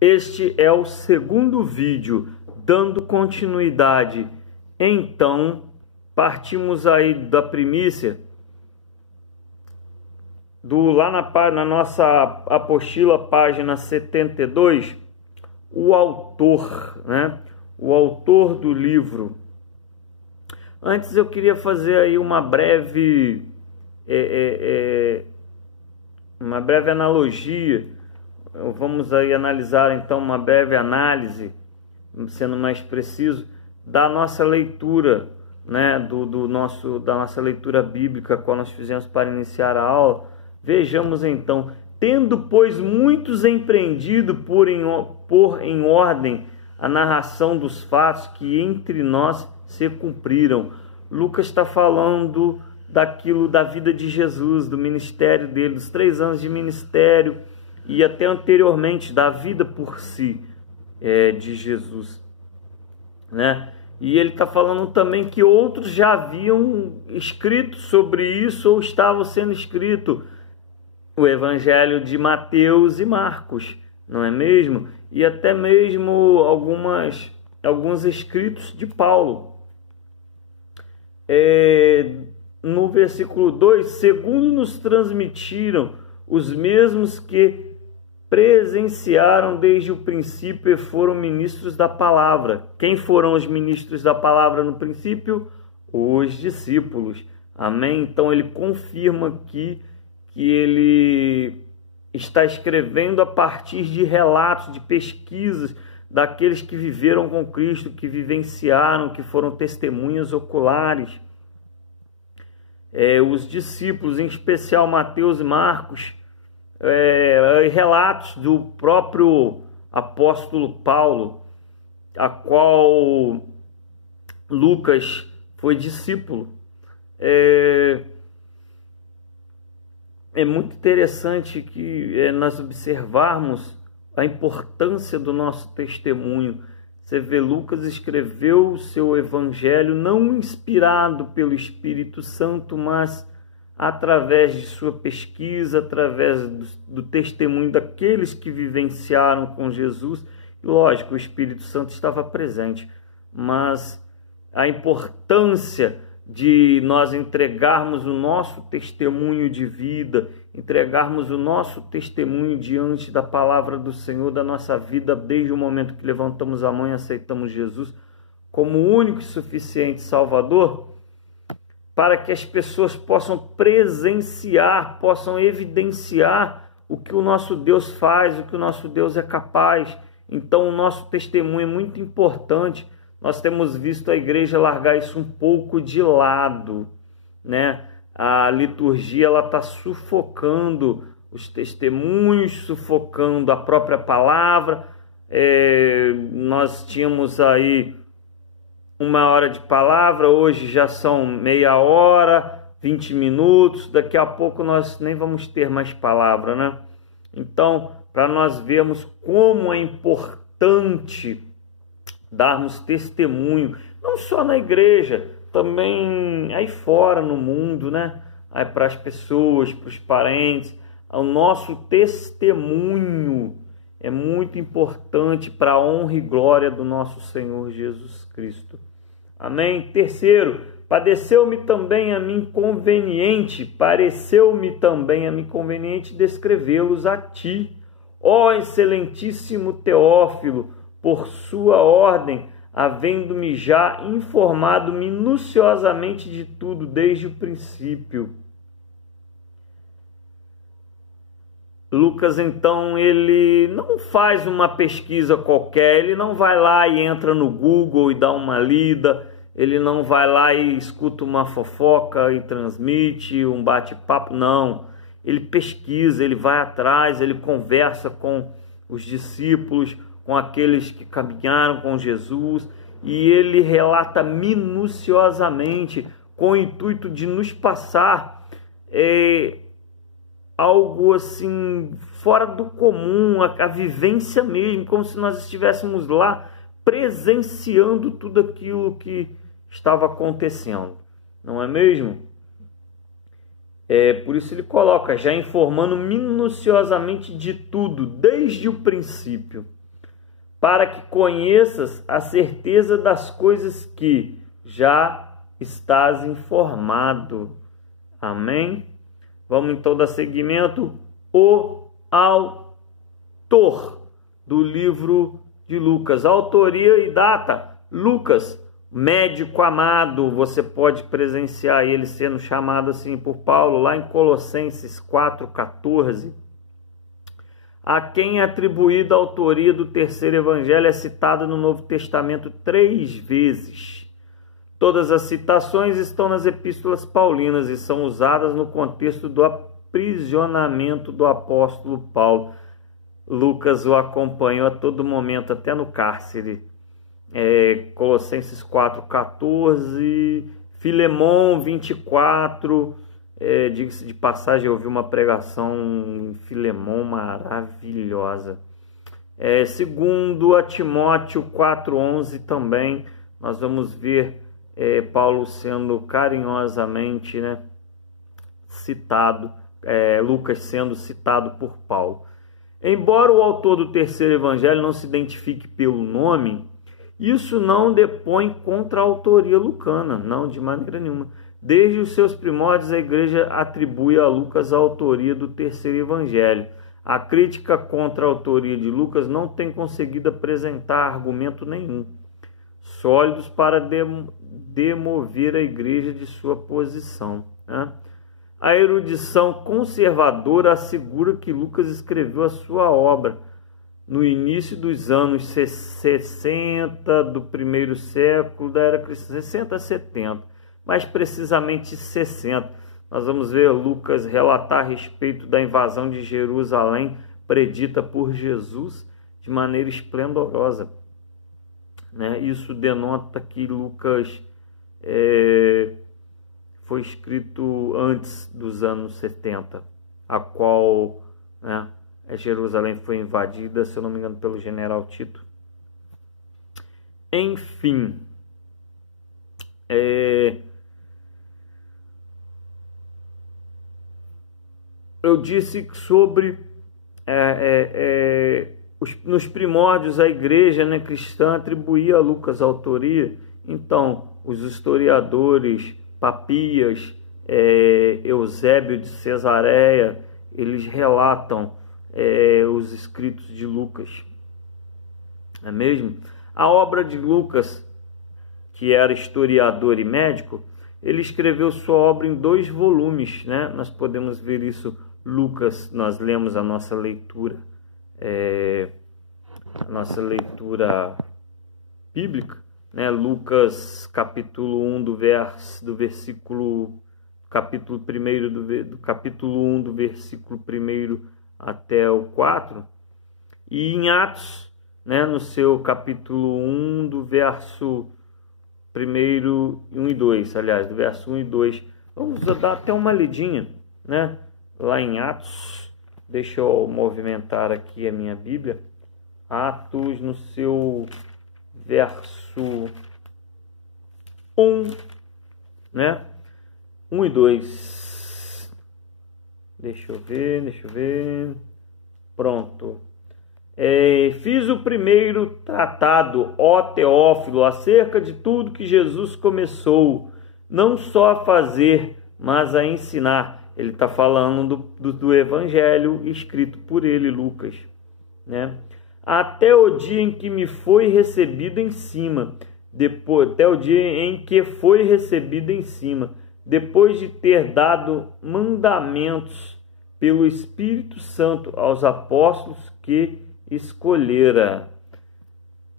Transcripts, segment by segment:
Este é o segundo vídeo, dando continuidade. Então, partimos aí da primícia, lá na nossa apostila, página 72, o autor, né? O autor do livro. Antes eu queria fazer aí uma breve analogia. Vamos aí analisar então uma breve análise, sendo mais preciso, da nossa leitura, né, da nossa leitura bíblica, qual nós fizemos para iniciar a aula. Vejamos então: tendo, pois, muitos empreendido pôr em ordem a narração dos fatos que entre nós se cumpriram. Lucas está falando daquilo, da vida de Jesus, do ministério dele, dos 3 anos de ministério, e até anteriormente da vida por si de Jesus, né? E ele está falando também que outros já haviam escrito sobre isso, ou estavam sendo escrito, o Evangelho de Mateus e Marcos, não é mesmo? E até mesmo alguns escritos de Paulo. No versículo 2, segundo nos transmitiram os mesmos que presenciaram desde o princípio e foram ministros da palavra. Quem foram os ministros da palavra no princípio? Os discípulos. Amém? Então ele confirma aqui que ele está escrevendo a partir de relatos, de pesquisas daqueles que viveram com Cristo, que vivenciaram, que foram testemunhas oculares. Os discípulos, em especial Mateus e Marcos, relatos do próprio apóstolo Paulo, a qual Lucas foi discípulo. É muito interessante que nós observarmos a importância do nosso testemunho. Você vê, Lucas escreveu o seu evangelho não inspirado pelo Espírito Santo, mas através de sua pesquisa, através do testemunho daqueles que vivenciaram com Jesus. E, lógico, o Espírito Santo estava presente, mas a importância de nós entregarmos o nosso testemunho de vida, entregarmos o nosso testemunho diante da palavra do Senhor, da nossa vida, desde o momento que levantamos a mão e aceitamos Jesus como o único e suficiente Salvador, para que as pessoas possam presenciar, possam evidenciar o que o nosso Deus faz, o que o nosso Deus é capaz. Então o nosso testemunho é muito importante. Nós temos visto a igreja largar isso um pouco de lado, né? A liturgia está sufocando os testemunhos, sufocando a própria palavra. Nós tínhamos aí 1 hora de palavra, hoje já são meia hora, 20 minutos, daqui a pouco nós nem vamos ter mais palavra, né? Então, para nós vermos como é importante darmos testemunho, não só na igreja, também aí fora no mundo, né? Aí para as pessoas, para os parentes, o nosso testemunho é muito importante para a honra e glória do nosso Senhor Jesus Cristo. Amém? Terceiro, pareceu-me também a mim conveniente descrevê-los a ti, ó excelentíssimo Teófilo, por sua ordem, havendo-me já informado minuciosamente de tudo desde o princípio. Lucas, então, ele não faz uma pesquisa qualquer, ele não vai lá e entra no Google e dá uma lida, ele não vai lá e escuta uma fofoca e transmite um bate-papo, não. Ele pesquisa, ele vai atrás, ele conversa com os discípulos, com aqueles que caminharam com Jesus, e ele relata minuciosamente, com o intuito de nos passar algo assim fora do comum, a vivência mesmo, como se nós estivéssemos lá presenciando tudo aquilo que estava acontecendo, não é mesmo? Por isso ele coloca, já informando minuciosamente de tudo, desde o princípio. para que conheças a certeza das coisas que já estás informado. Amém? Vamos então dar seguimento. O autor do livro de Lucas. Autoria e data. Lucas, médico amado. Você pode presenciar ele sendo chamado assim por Paulo, lá em Colossenses 4,14. A quem é atribuída a autoria do terceiro evangelho é citada no Novo Testamento 3 vezes. Todas as citações estão nas epístolas paulinas e são usadas no contexto do aprisionamento do apóstolo Paulo. Lucas o acompanhou a todo momento, até no cárcere. Colossenses 4,14, Filemão 24, diga-se de passagem, eu ouvi uma pregação em Filemão maravilhosa. Segundo a Timóteo 4,11 também, nós vamos ver Paulo sendo carinhosamente, citado, Lucas sendo citado por Paulo. Embora o autor do terceiro evangelho não se identifique pelo nome, isso não depõe contra a autoria lucana, não, de maneira nenhuma. Desde os seus primórdios, a igreja atribui a Lucas a autoria do terceiro evangelho. A crítica contra a autoria de Lucas não tem conseguido apresentar argumento nenhum sólidos para demover a igreja de sua posição. A erudição conservadora assegura que Lucas escreveu a sua obra no início dos anos 60 do primeiro século da era cristã, 60 a 70, mais precisamente 60. Nós vamos ver Lucas relatar a respeito da invasão de Jerusalém predita por Jesus de maneira esplendorosa. Isso denota que Lucas foi escrito antes dos anos 70, a qual Jerusalém foi invadida, se eu não me engano, pelo general Tito. Enfim, eu disse sobre nos primórdios a igreja cristã atribuía a Lucas a autoria. Então, os historiadores Papias, Eusébio de Cesareia, eles relatam os escritos de Lucas. Não é mesmo? A obra de Lucas, que era historiador e médico, ele escreveu sua obra em 2 volumes. Nós podemos ver isso. Lucas, nós lemos a nossa leitura bíblica, Lucas capítulo 1 do capítulo 1 do versículo 1 até o 4, e em Atos, no seu capítulo 1 do verso 1 e 2, aliás, do verso 1 e 2. Vamos dar até uma lidinha, lá em Atos. Deixa eu movimentar aqui a minha Bíblia. Atos, no seu verso 1, 1 e 2. Deixa eu ver. Pronto. Fiz o primeiro tratado, ó Teófilo, acerca de tudo que Jesus começou, não só a fazer, mas a ensinar. Ele está falando do evangelho escrito por ele, Lucas, até o dia em que me foi recebido em cima, depois de ter dado mandamentos pelo Espírito Santo aos apóstolos que escolhera.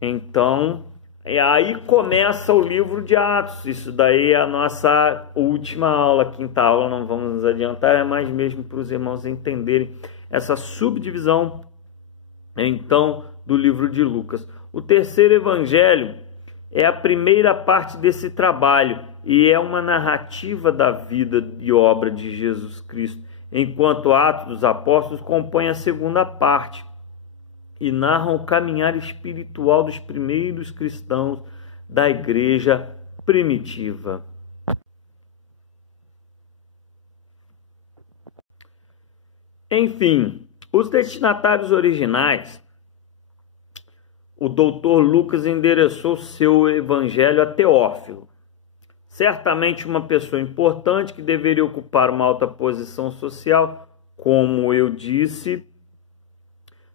Então, aí começa o livro de Atos. Isso daí é a nossa última aula, quinta aula, não vamos nos adiantar, é mais mesmo para os irmãos entenderem essa subdivisão, então, do livro de Lucas. O terceiro evangelho é a primeira parte desse trabalho e é uma narrativa da vida e obra de Jesus Cristo, enquanto Atos dos Apóstolos compõe a segunda parte e narram o caminhar espiritual dos primeiros cristãos da igreja primitiva. Enfim, os destinatários originais o doutor Lucas endereçou seu evangelho a Teófilo, certamente uma pessoa importante que deveria ocupar uma alta posição social, como eu disse.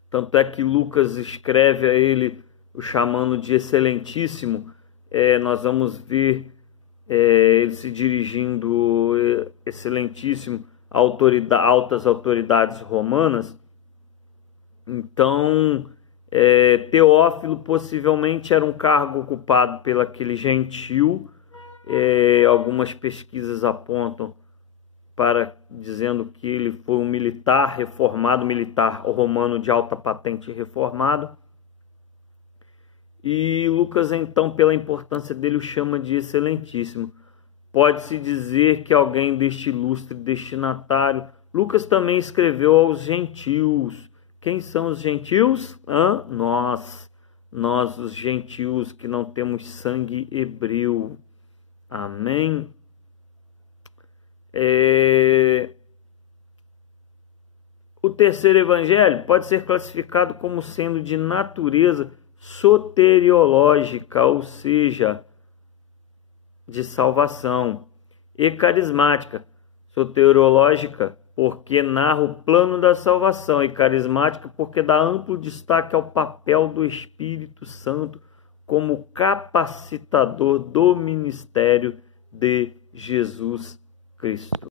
Tanto é que Lucas escreve a ele, o chamando de excelentíssimo. Nós vamos ver ele se dirigindo, excelentíssimo, a altas autoridades romanas. Então, Teófilo possivelmente era um cargo ocupado pelo aquele gentil. Algumas pesquisas apontam dizendo que ele foi um militar reformado, militar romano de alta patente reformado. E Lucas, então, pela importância dele, o chama de excelentíssimo. Pode-se dizer que alguém deste ilustre destinatário. Lucas também escreveu aos gentios. Quem são os gentios? Nós os gentios que não temos sangue hebreu. Amém? O terceiro evangelho pode ser classificado como sendo de natureza soteriológica, ou seja, de salvação, e carismática. Soteriológica porque narra o plano da salvação, e carismática porque dá amplo destaque ao papel do Espírito Santo como capacitador do ministério de Jesus Cristo.